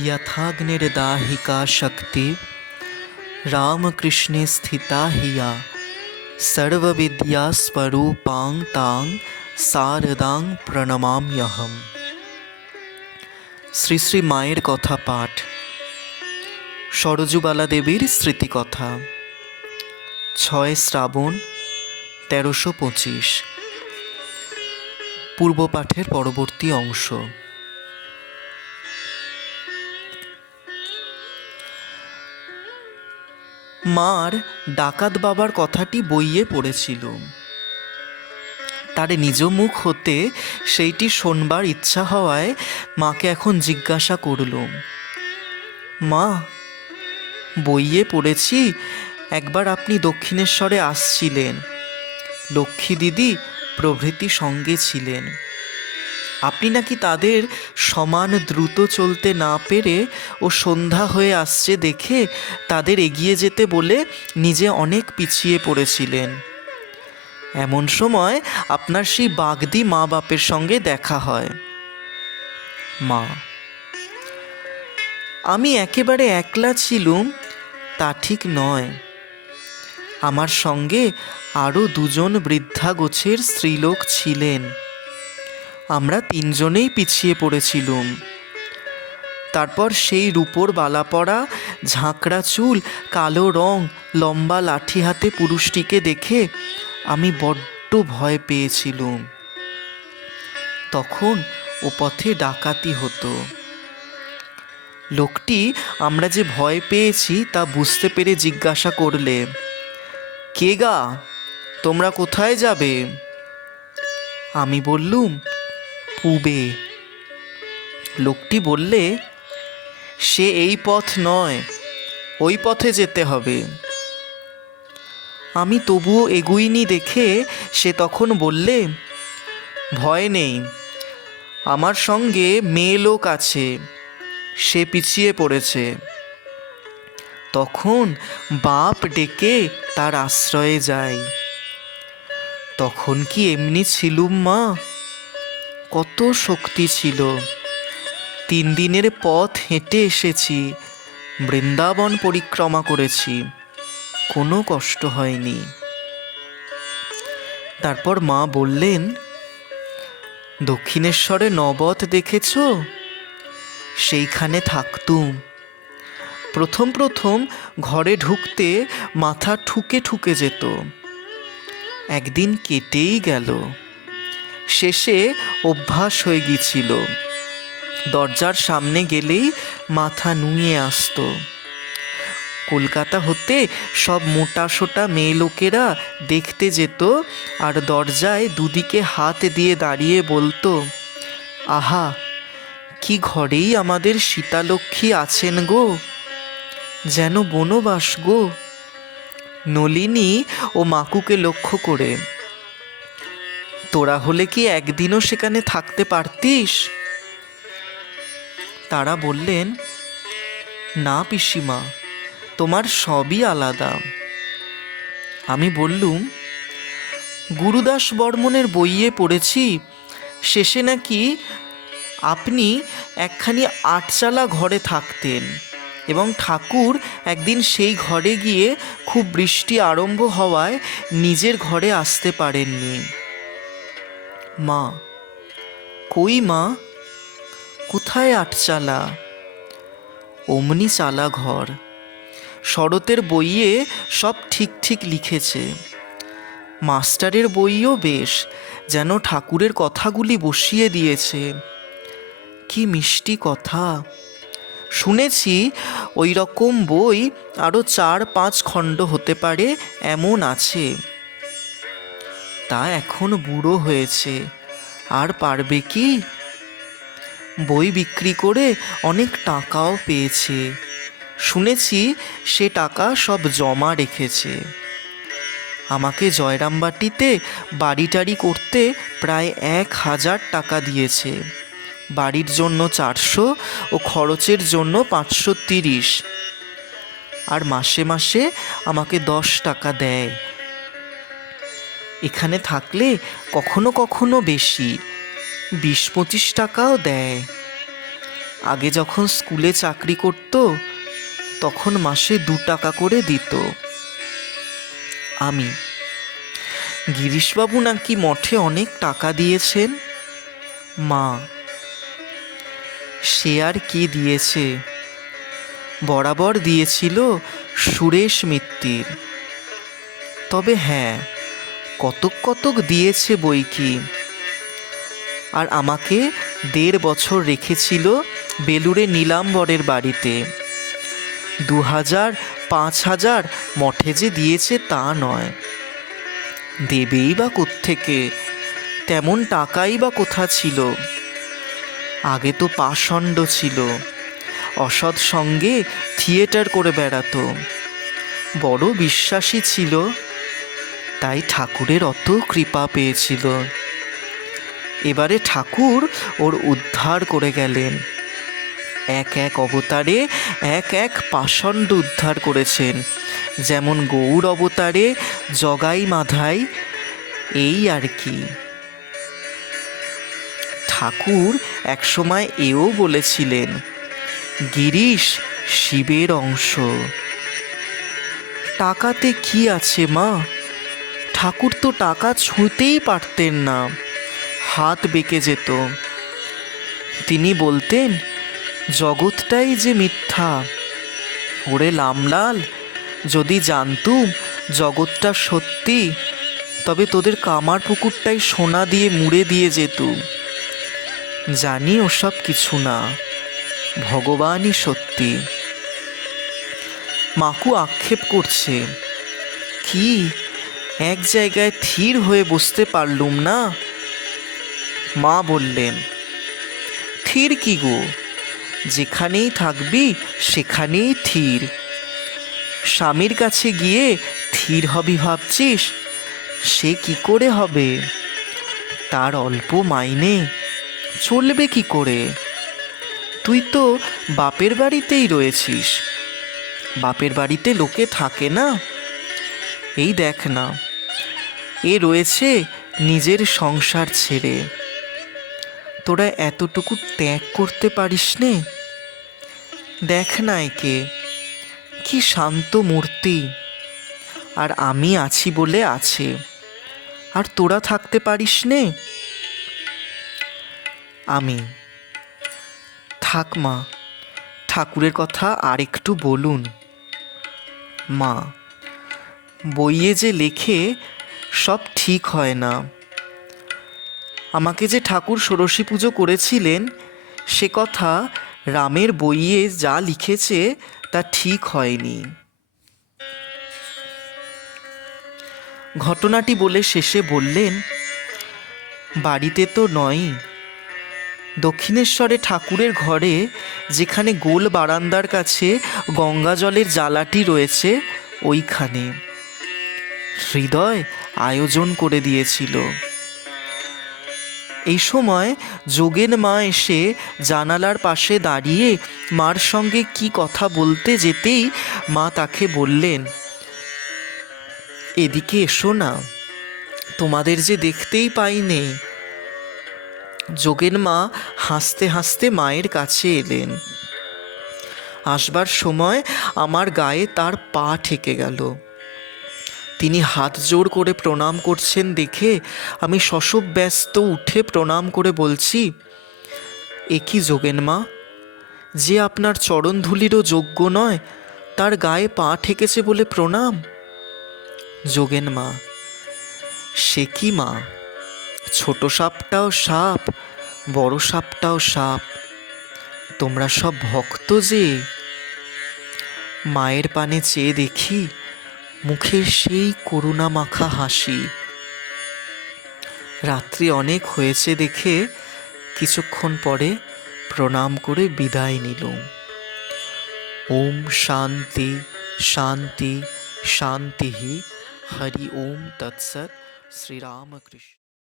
यथाग्निर्दाहिका शक्ति रामकृष्णे स्थिता हिया सर्वविद्यास्वरूपां तां শারদাং প্রণমাম্যহম শ্রী শ্রী মায়ের কথা পাঠ সরজুবালা দেবীর স্মৃতিকথা ছয় শ্রাবণ তেরোশো পঁচিশ পূর্ব পাঠের পরবর্তী অংশ মার ডাকাত বাবার কথাটি বইয়ে পড়েছিল। তার নিজ মুখ হতে সেইটি শোনবার ইচ্ছা হওয়ায় মাকে এখন জিজ্ঞাসা করলুম মা, বইয়ে পড়েছি, একবার আপনি দক্ষিণেশ্বরে আসছিলেন। লক্ষ্মী দিদি প্রভৃতি সঙ্গে ছিলেন। আপনি নাকি তাদের সমান দ্রুত চলতে না পেরে ও সন্ধ্যা হয়ে আসছে দেখে তাদের এগিয়ে যেতে বলে নিজে অনেক পিছিয়ে পড়েছিলেন। এমন সময় আপনার সেই বাগদি মা বাপের সঙ্গে দেখা হয়। মা, আমি একেবারে একলা ছিলুম, তা ঠিক নয়। আমার সঙ্গে আরও দুজন বৃদ্ধা গোছের স্ত্রীলোক ছিলেন। আমরা তিনজনেই পিছিয়ে পড়েছিলুম। তারপর সেই রূপোর বালা পড়া, ঝাঁকড়া চুল, কালো রং, লম্বা লাঠি হাতে পুরুষটিকে দেখে আমি বড্ড ভয় পেয়েছিলুম। তখন ও পথে ডাকাতি হতো। লোকটি, আমরা যে ভয় পেয়েছি তা বুঝতে পেরে জিজ্ঞাসা করলে, কে গা? তোমরা কোথায় যাবে? আমি বললুম পূবে। লোকটি বললে, সে এই পথ নয়, ওই পথে যেতে হবে। আমি তবুও এগুইনি দেখে সে তখন বললে, ভয় নেই, আমার সঙ্গে মেয়ে লোক আছে, সে পিছিয়ে পড়েছে। তখন বাপ ডেকে তার আশ্রয়ে যায়। তখন কি এমনি ছিলুম মা? কত শক্তি ছিল। তিন দিনের পথ হেঁটে এসেছি, বৃন্দাবন পরিক্রমা করেছি, কোনো কষ্ট হয়নি। তারপর মা বললেন, দক্ষিণেশ্বরে নবত দেখেছ? সেইখানে থাকতুম প্রথম প্রথম ঘরে ঢুকতে মাথা ঠুকে ঠুকে যেত। একদিন কেটেই গেল। শেষে অভ্যাস হয়ে গিয়েছিল। দরজার সামনে গেলেই মাথা নুয়ে আসতো। কলকাতা হতে সব মোটা সোটা মেয়ে লোকেরা দেখতে যেত আর দরজায় দুদিকে হাত দিয়ে দাঁড়িয়ে বলতো, আহা, কি ঘরেই আমাদের সীতালক্ষ্মী আছেন গো? যেন বনবাস গো? নলিনী ও মাকুকে লক্ষ্য করে তোরা হলে কি একদিনও সেখানে থাকতে পারতিস? তারা বললেন, না পিসিমা, তোমার সবই আলাদা। আমি বললুম, গুরুদাস বর্মনের বইয়ে পড়েছি, শেষে নাকি আপনি একখানি আটচালা ঘরে থাকতেন এবং ঠাকুর একদিন সেই ঘরে গিয়ে খুব বৃষ্টি আরম্ভ হওয়ায় নিজের ঘরে আসতে পারেননি। মা। কই মা? কোথায় আটচালা? অমনি চালা ঘর। শরতের বইয়ে সব ঠিক ঠিক লিখেছে। মাস্টারের বইও বেশ, যেন ঠাকুরের কথাগুলি বসিয়ে দিয়েছে। কি মিষ্টি কথা। শুনেছি ওই রকম বই আরও চার পাঁচ খণ্ড হতে পারে, এমন আছে। তা এখন বুড়ো হয়েছে। আর পারবে কি? বই বিক্রি করে অনেক টাকাও পেয়েছে। শুনেছি সে টাকা সব জমা রেখেছে। আমাকে জয়রামবাটিতে বাড়ি টাড়ি করতে প্রায় এক হাজার টাকা দিয়েছে। বাড়ির জন্য চারশো ও খরচের জন্য পাঁচশো তিরিশ। আর মাসে মাসে আমাকে দশ টাকা দেয়। এখানে থাকলে কখনো কখনো বেশি। বিশ পঁচিশ টাকাও দেয়। আগে যখন স্কুলে চাকরি করত, তখন মাসে দু টাকা করে দিত। আমি, গিরিশবাবু নাকি মঠে অনেক টাকা দিয়েছেন? মা, সে আর কি দিয়েছে? বরাবর দিয়েছিল সুরেশ মিত্তির। তবে হ্যাঁ কতক কতক দিয়েছে বই কি। আর আমাকে দেড় বছর রেখেছিল বেলুড়ে নীলাম্বরের বাড়িতে। দু হাজার, পাঁচ হাজার মঠে যে দিয়েছে তা নয়। দেবেই বা কোত্থেকে, তেমন টাকাই বা কোথা ছিল। আগে তো পাষণ্ড ছিল, অসৎ সঙ্গে থিয়েটার করে বেড়াতো। বড় বিশ্বাসী ছিল তাই ঠাকুরের অত কৃপা পেয়েছিল। এবারে ঠাকুর ওর উদ্ধার করে গেলেন। এক এক অবতারে, এক এক পাষণ্ড উদ্ধার করেছেন। যেমন গৌর অবতারে, জগাই মাধাই, এই আর কি। ঠাকুর একসময় এও বলেছিলেন, গিরিশ, শিবের অংশ। টাকাতে কি আছে মা? ঠাকুর তো টাকা ছুঁতেই পারতেন না। হাত বেঁকে যেত। তিনি বলতেন, জগৎটাই যে মিথ্যা। ওরে লামলাল, যদি জানতুম জগৎটা সত্যি, তবে তোদের কামার পুকুরটাই সোনা দিয়ে মুড়ে দিয়ে যেত। জানি ওসব কিছু না। ভগবানই সত্যি। মাকু আক্ষেপ করছে, কি এক জায়গায় থির হয়ে বসতে পারলুম না। মা বললেন থির কি গো? যেখানেই থাকবি, সেখানেই থির স্বামীর কাছে গিয়ে থির হবি ভাবছিস, সে কি করে হবে? তার অল্প মাইনে, চলবে কি করে? তুই তো বাপের বাড়িতেই রয়েছিস। বাপের বাড়িতে লোকে থাকে না। এই দেখ না এ রয়েছে নিজের সংসার ছেড়ে। তোরা এতটুকু ত্যাগ করতে পারিস নে। দেখ না একে, কি শান্ত মূর্তি। আর আমি আছি বলে আছে। আর তোরা থাকতে পারিস নে। আমি, থাক মা, ঠাকুরের কথা আর একটু বলুন। মা, বইয়ে যে লেখে সব ঠিক হয় না। আমাকে যে ঠাকুর ষোড়শী পুজো করেছিলেন, সে কথা রামের বইয়ে যা লিখেছে তা ঠিক হয়নি। ঘটনাটি বলে শেষে বললেন, বাড়িতে তো নয়ই। দক্ষিণেশ্বরে ঠাকুরের ঘরে যেখানে গোল বারান্দার কাছে গঙ্গা জলের জ্বালাটি রয়েছে, ওইখানে। হৃদয় আয়োজন করে দিয়েছিল। এই সময় যোগেন মা এসে জানালার পাশে দাঁড়িয়ে মার সঙ্গে কি কথা বলতে যেতেই মা তাকে বললেন, এদিকে এসো না, তোমাদের যে দেখতেই পাইনে যোগেন মা হাসতে হাসতে মায়ের কাছে এলেন। আসবার সময় আমার গায়ে তার পা ঠেকে গেল। তিনি হাত জোর করে প্রণাম করছেন দেখে আমি শশব ব্যস্ত উঠে প্রণাম করে বলছি, এ কি যোগেন মা? যে আপনার চরণধুলিরও যোগ্য নয়, তার গায়ে পা ঠেকেছে বলে প্রণাম? যোগেন মা, সে কি মা? ছোট সাপটাও সাপ, বড় সাপটাও সাপ, তোমরা সব ভক্ত যে? মায়ের পানে চেয়ে দেখি মুখে সেই করুণা মাখা হাসি। রাত্রি অনেক হয়েছে দেখে কিছুক্ষণ পরে প্রণাম করে বিদায় নিলুম। ওম শান্তি শান্তি শান্তি হরি ওম তৎসৎ, শ্রীরামকৃষ্ণ।